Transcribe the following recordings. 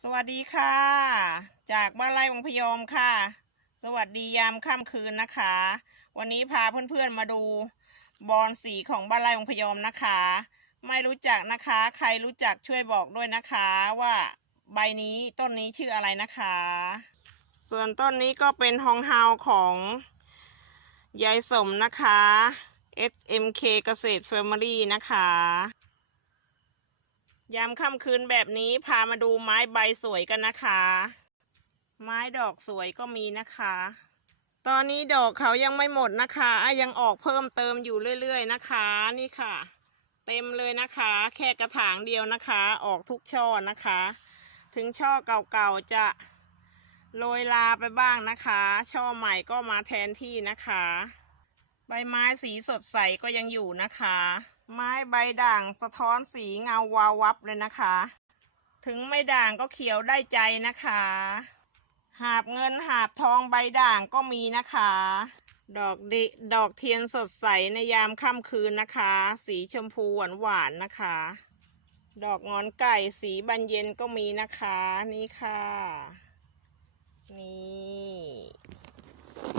สวัสดีค่ะ จากบ้านไร่วังพยอมค่ะ สวัสดียามค่ำคืนนะคะ วันนี้พาเพื่อนๆมาดูบอลสีของบ้านไร่วังพยอมนะคะ ไม่รู้จักนะคะ ใครรู้จักช่วยบอกด้วยนะคะว่าใบนี้ต้นนี้ชื่ออะไรนะคะ ส่วนต้นนี้ก็เป็นฮองเฮาของยายสมนะคะ SMK เกษตร Family นะคะ ยามค่ำคืนแบบนี้พามาดูไม้ใบสวยกันนะคะ ไม้ดอกสวยก็มีนะคะ ตอนนี้ดอกเขายังไม่หมดนะคะยังออกเพิ่มเติมอยู่เรื่อย ๆ นะคะนี่ค่ะ เต็มเลยนะคะ แค่กระถางเดียวนะคะ ออกทุกช่อนะคะ ถึงช่อเก่าๆจะโรยลาไปบ้างนะคะ ช่อใหม่ก็มาแทนที่นะคะ ใบไม้สีสดใสก็ยังอยู่นะคะ ไม้ใบด่างสะท้อนสีเงาวาววับเลยนะคะ ถึงไม่ด่างก็เขียวได้ใจนะคะ หาบเงินหาบทองใบด่างก็มีนะคะ ดอกดิดอกเทียนสดใสในยามค่ำคืนนะคะ สีชมพูหวานหวานนะคะ ดอกงอนไก่สีบานเย็นก็มีนะคะนี่ค่ะ นี่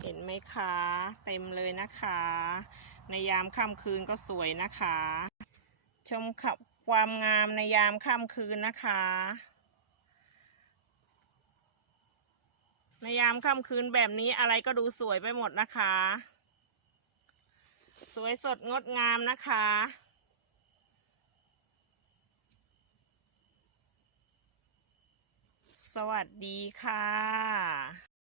เห็นไหมคะ เต็มเลยนะคะ ในยามค่ำคืนก็สวยนะคะ ชมขับความงามในยามค่ำคืนนะคะ ในยามค่ำคืนแบบนี้อะไรก็ดูสวยไปหมดนะคะ สวยสดงดงามนะคะสวัสดีค่ะ